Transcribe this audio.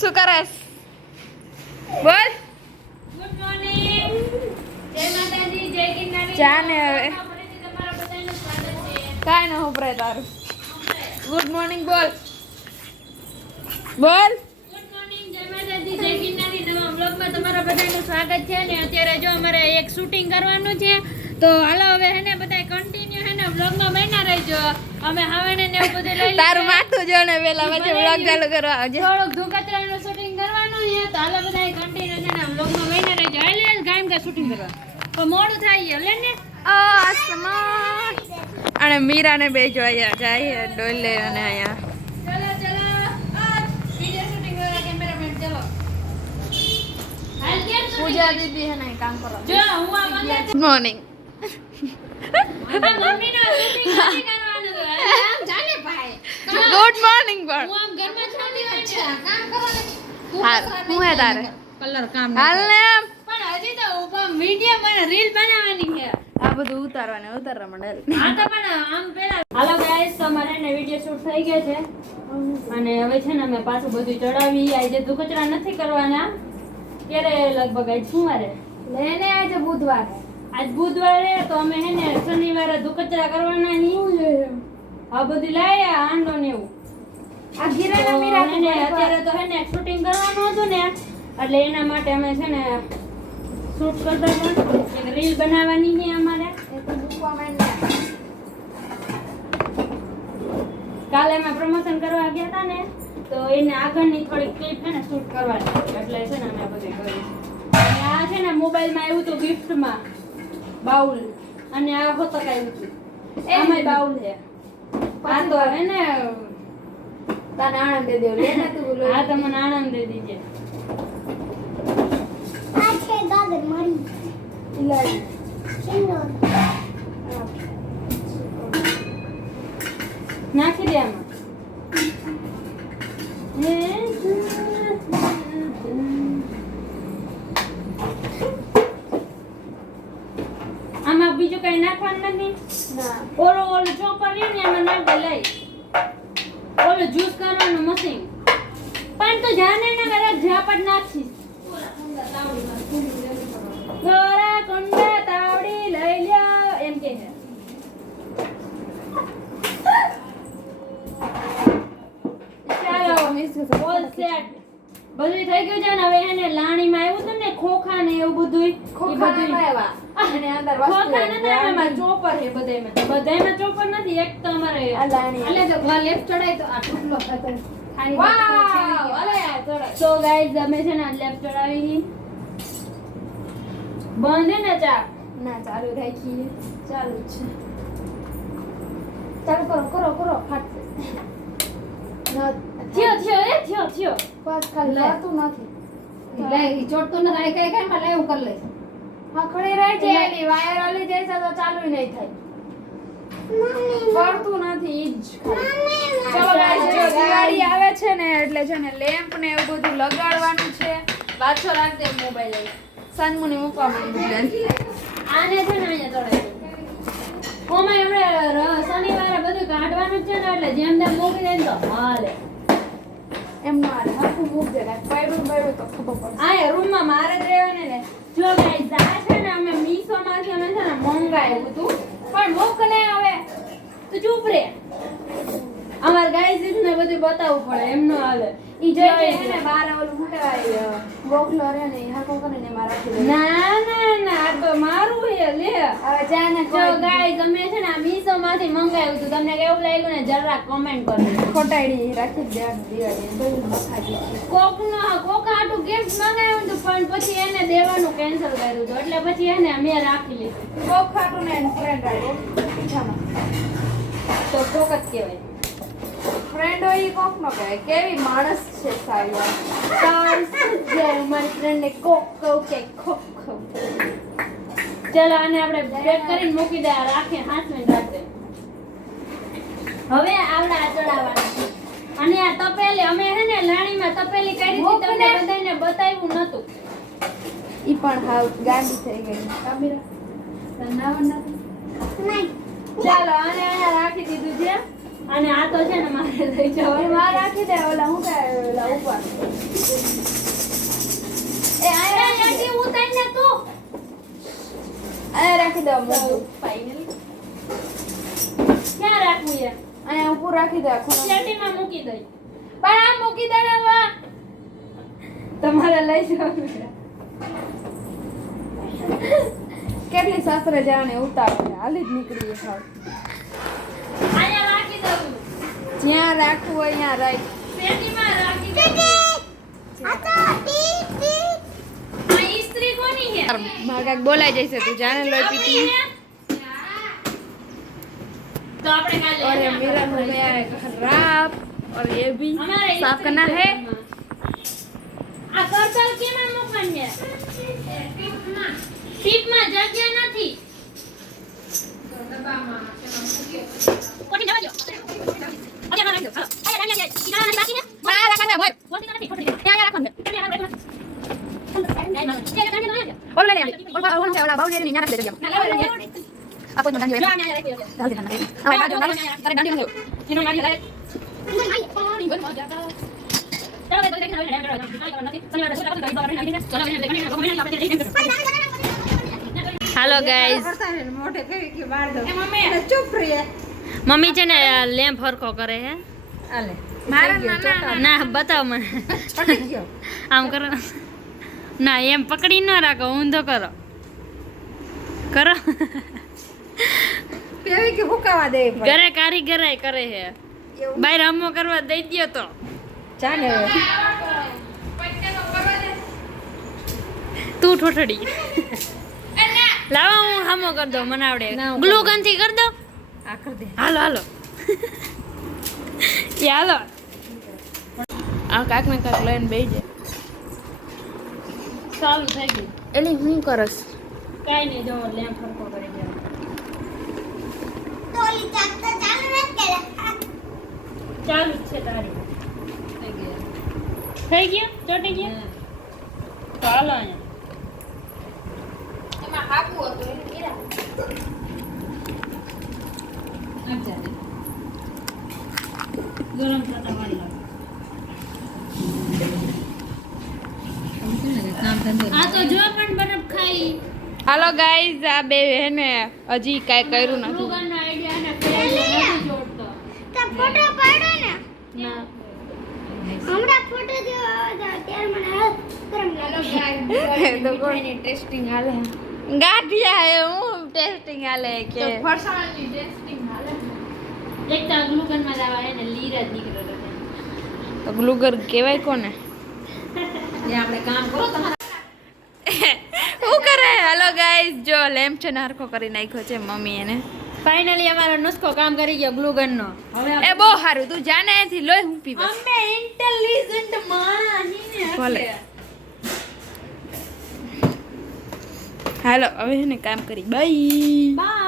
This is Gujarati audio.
શું કરસ? બોલ. Good morning. જય માતાજી, જય ગિરનારી. જાને હવે. તમારા બધાનું સ્વાગત છે. કાઈ ન હોભરાય તારું. ગુડ મોર્નિંગ બોલ. બોલ. ગુડ મોર્નિંગ, જય માતાજી, જય ગિરનારી. નવા વ્લોગમાં તમારા બધાનું સ્વાગત છે ને અત્યારે જો અમારે એક શૂટિંગ કરવાનું છે તો હાલો હવે હે ને બધાય કન્ટિન્યુ હે ને વ્લોગમાં બન્યા રહેજો. અમે હવાને ને એવું બધું લઈ તારું માથું જો ને પેલા પછી વ્લોગ ચાલુ કરવા આવજે. થોડુંક ધુકતરાનું શૂટિંગ કરવાનું છે તો હાલો બધાય કન્ટિન્યુ છે ને વ્લોગમાં બન્યા રહેજો. હાલે ગામ કા શૂટિંગ કરવા તો મોડું થાય લે ને. આસમાન અને મીરાને બે જોયા જાય ડોલે અને અહીંયા ચલો ચલો વિડિયો શૂટિંગ કરવા કેમેરામેન ચલો. હાલ કેમ પૂજા દીદી હે ને કામ કરવા. જો હું આ મંગા ગુડ મોર્નિંગ. મમ્મીનો શૂટિંગ નથી કરવાનું તો આમ ચાલે ભાઈ. ગુડ મોર્નિંગ પણ હું આમ ઘરમાં છોડી અચ્છા કામ કરવાનું. હાલ હું હે તારે કલર કામ હાલ ને એમ. પણ હજી તો વિડિયો મને રીલ બનાવવાની છે. આ બધું ઉતારવા માંડેલ. હા તો પણ આમ પેલા હાલો ગાઈસ તમારે ને વિડિયો શૂટ થઈ ગયો છે અને હવે છે ને અમે પાછું બધું ચડાવી આજે દુકચરા નથી કરવાના. ક્યારે લગભગ આજ સોમવારે લેને આજે બુધવાર આજ બુધવારે તો અમે હે ને શનિવારે દુકચરા કરવાના ની આ બધી લાયા આંડો ને એવું આ ગીરાના મીરા હે ને અત્યારે તો હે ને શૂટિંગ કરવાનું હતું ને એટલે એના માટે અમે છે ને શૂટ કરતા હતા એક રીલ બનાવવાની છે અમારે કાલે અમે પ્રમોશન કરવા ગયા હતા ને તો એને આગળની થોડી ક્લિપ છે ને શૂટ કરવાની એટલે છે ને અમે બધું કર્યું અને આ છે ને મોબાઈલમાં આવ્યું હતું ગિફ્ટમાં બાઉલ અને આ હોતક આવ્યું હતું એમાંય બાઉલ છે આ તો હે ને તને આનંદ દે દેવ લે ને તું આ તમને આનંદ દે દીજે આ છે ગાગર મારી ઇલાડી સિંગર નાખી દે આમાં આમાં બીજું કઈ નાખવાનું નથી ના ઓલો ચોપર રહ્યું ને એમાં નાખ દે લઈ ઓલો જ્યુસ કરવાનું મશીન પણ તો જાને ના કરે ઝાપટ નાખીશ ગોરા કુંડા તાવડી લઈ લ્યો એમ કે છે ચાલો ઓલ સેટ બધું થઈ ગયું છે ને હવે એને લાણીમાં આવ્યું હતું ને ખોખા ને એવું બધું ખોખા ના આવ્યા અને અંદર ખોખા નથી એમાં ચોપર છે બધાયમાં ચોપર નથી એક તો અમારે આ લાણી એટલે તો લેફ્ટ ચડાય તો આ ટુકડો થતો વાવ અલે ચડાય તો ગાઈઝ અમે છે ને લેફ્ટ ચડાવી બંધ હે ને ચા ના ચાલુ રાખીએ ચાલુ જ છે ચાલુ કરો ફાટ ના થયો બસ ખાલી લે. લાતું નથી લાઈ ચોટતો ન થાય કઈ માં લાઈ હું કરી લઈશ હખડી રહી છે એની વાયર આલી જાય છે તો ચાલુ નહીં થાય ફરતું નથી ઈ જ ખાલી. ચલો guys, જો દિવાળી આવે છે ને એટલે છે ને લેમ્પ ને એવું બધું લગાડવાનું છે પાછો રાખ દે મોબાઈલ લઈ સનમુની મૂકવા માંડી આને છે ને અહીંયા ચડાવી ઓમાં એમણે શનિવારે બધું કાઢવાનું જ છે ને એટલે જેમ તેમ મૂકી દે ને તો હાલે એમ ના હાલે હરખું મૂકજે કાંઈ પાડ્યું તો ખબર પડશે આ રૂમમાં મારે જ રહેવાને ને જો ગાઈસ આ છે ને અમે મીશોમાંથી અમે છે ને મંગાવ્યું હતું પણ મૂક ને હવે તો ચૂપ રે અમાર ગાઈસ ને બધું બતાવવું પડે એમ ન હાલે ઈ જે જોઈ છે ને બાર ઓલું શું કહેવાય બોકલો રે ને ઈ હરખું કરીને મારા રાખી દે ના આ તો મારું હે લે હવે જાને જો ગાઈસ અમે છે ને આ મીશોમાંથી મંગાવ્યું હતું તમને કેવું લાગ્યું ને જરા કમેન્ટ કરજો ખોટાડી રાખી દે દિવાળી તો મખાજી કોક આટું ગિફ્ટ મંગાવ્યું હતું પણ પછી એને દેવાનું કેન્સલ કર્યું હતું એટલે પછી એને મેં રાખી લીધું કોક ખાટું ને ફ્રેન્ડ આવ્યો પીઠામાં તો કોક જ કહેવાય ફ્રેન્ડ હોય ઈ કોક નો કહેવાય કેવી માણસ છે સારી સાર્સ જે મારી ફ્રેન્ડ ને કોક કહું કે ખોક ખોક ચલો આને આપણે પેક કરીને મૂકી દે રાખે 5 મિનિટ રાખે હવે આવડા ચડાવવાના છે અને આ તપેલી અમે હે ને લાણીમાં તપેલી કરી હતી તમને બધાને બતાવ્યું નતું ઈ પણ હાવ ગાંડી થઈ ગઈ કામીરા તનાવન નથી ચાલો આને અહીંયા રાખી દીધું છે અને આ તો છે ને મારે લઈ જવા એમાં રાખી દે ઓલા હું કાય ઓલા ઉપર એ આયા લાડી ઉતાર ને તું આયા રાખી દે મોટું ફાઇનલ ક્યાં રાખવું છે આયા ઉપર રાખી દે આખો શેટીમાં મૂકી દઈ પણ આ મૂકી દે ને વા તમારે લઈ જવાનું છે કેટલી સાસરે જવાની ઉતાવળ છે હાલી જ નીકળીએ ખાવ આયા રાખી દઉં જ્યાં રાખવું હોય ત્યાં રાખ શેટીમાં રાખી દઉં આ તો ટી ટી આ ઇસ્ત્રી કોની છે મારે કાંઈક બોલાઈ જશે તું જાણે લોહી પીતી तो આપણે કાલે और ये मेरा हो गया है खराब और ये भी हमारे साफ करना है આ કરતલ કેમાં મૂકવાનું છે ટીપમાં જગ્યા નથી કોટી જવા દો ઓકે ના રાખજો ચાલો આયા ડાલિયા બાકી ને बड़ा रखना भाई કોટી નથી કોટી यहाँ यहाँ रखना बोल ले बोल से वाला बाउल नहीं यहाँ रख दे आप कोई डाल दे डाल दे खाना हां बाजू डाल तेरे डाल दे तीनों डाल दे हेलो गाइस मम्मी છે ને લેમ્પ હરખો કરે હે मारा ना ના બતાવ મને આમ કરો ના એમ પકડી ન રાખો ઊંધો કરો કરો પેવી કે હુકાવા દે ઘરે કારીગરાઈ કરે હે બહાર હમો કરવા દઈ દ્યો તો ચાલે તું ઠોઠડી લાવો હું હમો કર દો મને આવડે ગ્લુ ગન થી કર દો આ કર દે હાલો હાલો હાલો આ કાક ને કાક લઈને બેહી જાય ચાલુ થઈ ગયું એલી હું કરસ કાઈ નહીં જો લેમ્પ હરખો કરી દે તોલી ચાક તો ચાલુ ન કરે ચાલુ જ છે તારી થઈ ગયું ચોટી ગયું ચાલો અહીંયા એમાં હાકવું હતું ઈરા ગરમ થતા વાળી આ તો જો પણ બરફ ખાઈ હાલો ગાઈઝ આ બે હે ને હજી કાઈ કર્યું નથી ગ્લુગનનો આઈડિયા અને ફ્રેન્ડ નથી જોડતો તો ફોટો પાડો ને ના હમણાં ફોટો જો ત્યારે મને ગરમ લાગે તો કોઈની ટેસ્ટિંગ હાલે ગાંઠિયા હે હું ટેસ્ટિંગ હાલે કે ફરસાણની ટેસ્ટિંગ હાલે એક તો ગ્લુગનમાં લાવા હે ને લીર જ નીકળ્યો હતો તો ગ્લુગર કહેવાય કોને એ આપણે કામ કરો તમારા શું કરે હાલો ગાઈઝ જો લેમ્પ છે ને હરખો કરી નાખ્યો છે મમ્મી એને ફાઇનલી અમારો નુસ્ખો કામ કરી ગયો ગ્લુગનનો હવે એ બહુ સારું તું જાને એથી લોહી હું પીવા અમે ઇન્ટેલિજન્ટ માણસને ભલે. હાલો હવે હે ને કામ કરી બાય બાય